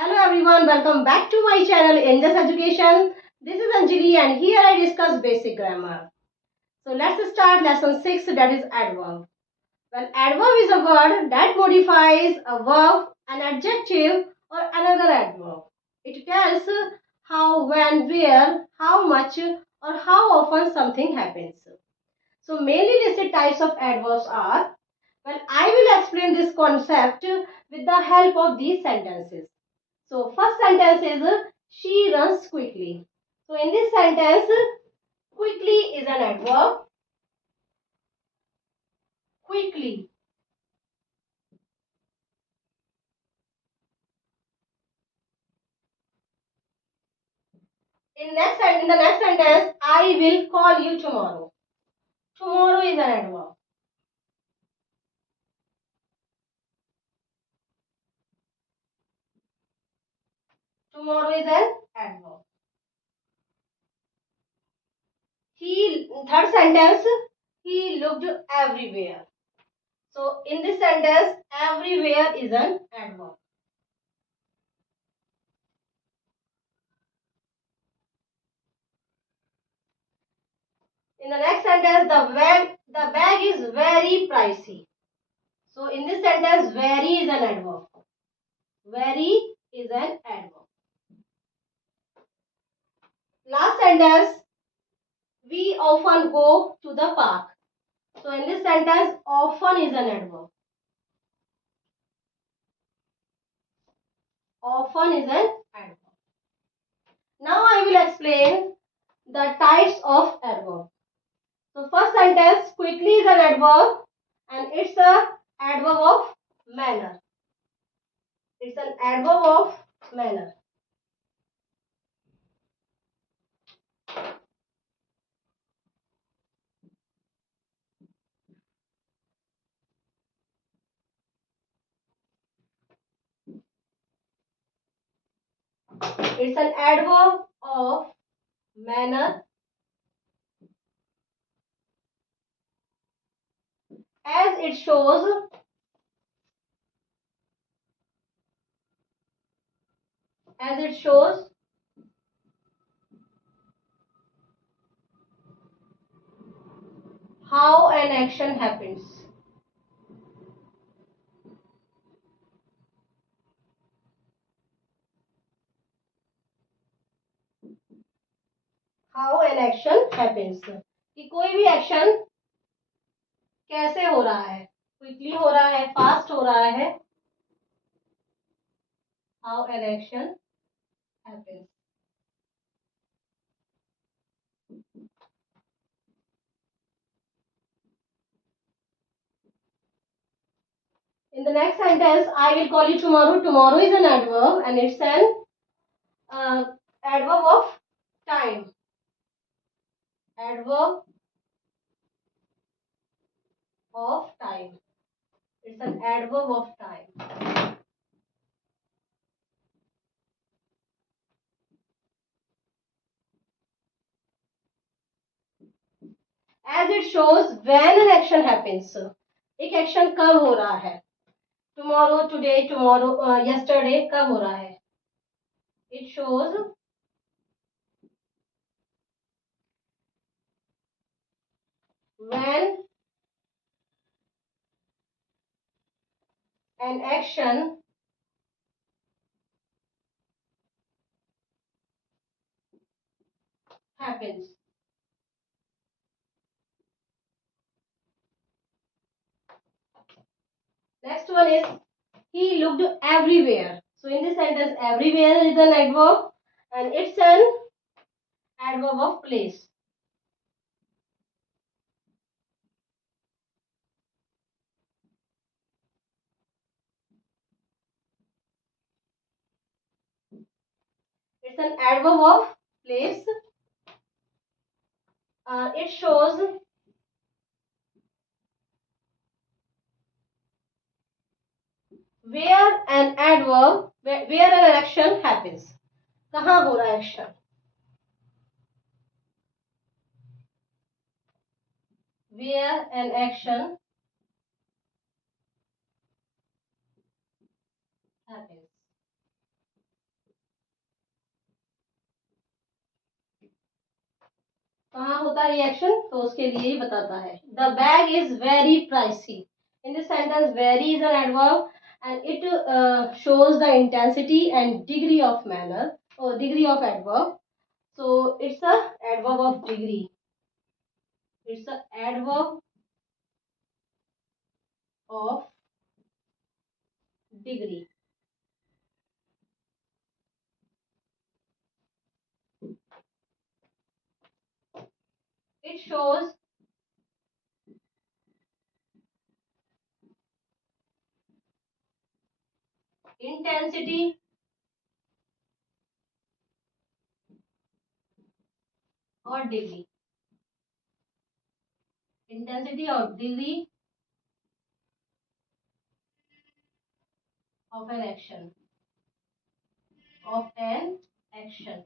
Hello everyone, welcome back to my channel Angels Education. This is Anjali and here I discuss basic grammar. So let's start lesson 6, that is adverb. Well, adverb is a word that modifies a verb, an adjective or another adverb. It tells how, when, where, how much or how often something happens. So mainly listed types of adverbs are, well, I will explain this concept with the help of these sentences. So first sentence is she runs quickly. So in this sentence, quickly is an adverb. Quickly. In the next sentence, I will call you tomorrow. Tomorrow is an adverb. Tomorrow is an adverb. Third sentence, he looked everywhere. So in this sentence, everywhere is an adverb. In the next sentence, the bag is very pricey. So in this sentence, very is an adverb. Very is an adverb. Last sentence, we often go to the park. So in this sentence, often is an adverb. Often is an adverb. Now I will explain the types of adverb. So first sentence, quickly is an adverb and it's a adverb of manner. It's an adverb of manner. It's an adverb of manner as it shows as it shows how an action happens. How an action happens. कि कोई भी action कैसे हो रहा है, quickly हो रहा है, फास्ट हो रहा है. How an action happens. In the next sentence, I will call you tomorrow. Tomorrow is an adverb and it's an adverb of time. Adverb of time. It's an adverb of time. As it shows when an action happens. एक action कब हो रहा है. Tomorrow, today, tomorrow, yesterday कब हो रहा है. It shows when an action happens. Next one is he looked everywhere. So in this sentence, everywhere is an adverb and it's an adverb of place. It's an adverb of place. It shows where an action happens. कहाँ हो रहा है action? Where an action happens. होता है ये action, तो उसके लिए ही बताता है. The bag is very pricey. In this sentence very is an adverb and it shows the intensity and degree of manner or degree of adverb. So it's a adverb of degree. It's a adverb of degree. It shows intensity or degree. Intensity or degree of an action. Of an action.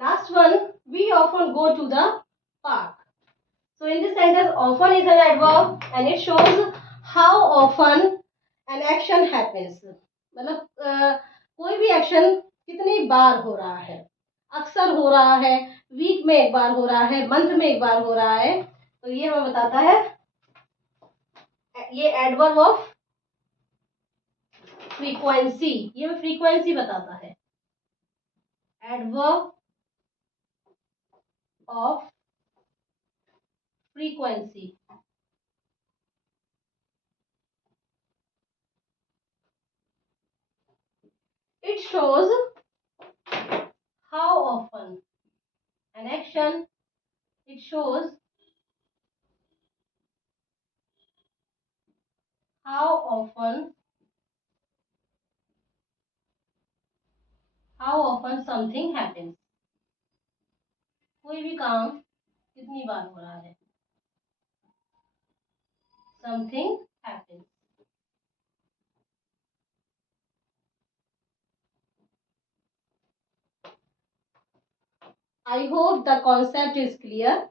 Last one, we often go to the park. So in this sentence, often is an adverb and it shows how often an action happens. मतलब कोई भी action कितनी बार हो रहा है, अक्सर हो रहा है, वीक में एक बार हो रहा है, मंथ में एक बार हो रहा है, तो ये हमें बताता है, ये एडवर्ब ऑफ फ्रीक्वेंसी, ये फ्रीक्वेंसी बताता है. Adverb of frequency. It shows how often an action, it shows how often something happens. कोई भी काम कितनी बार हो रहा है. Something happens. I hope the concept is clear.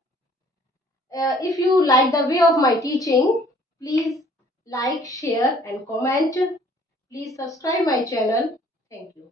If you like the way of my teaching, please like, share and comment. Please subscribe my channel. Thank you.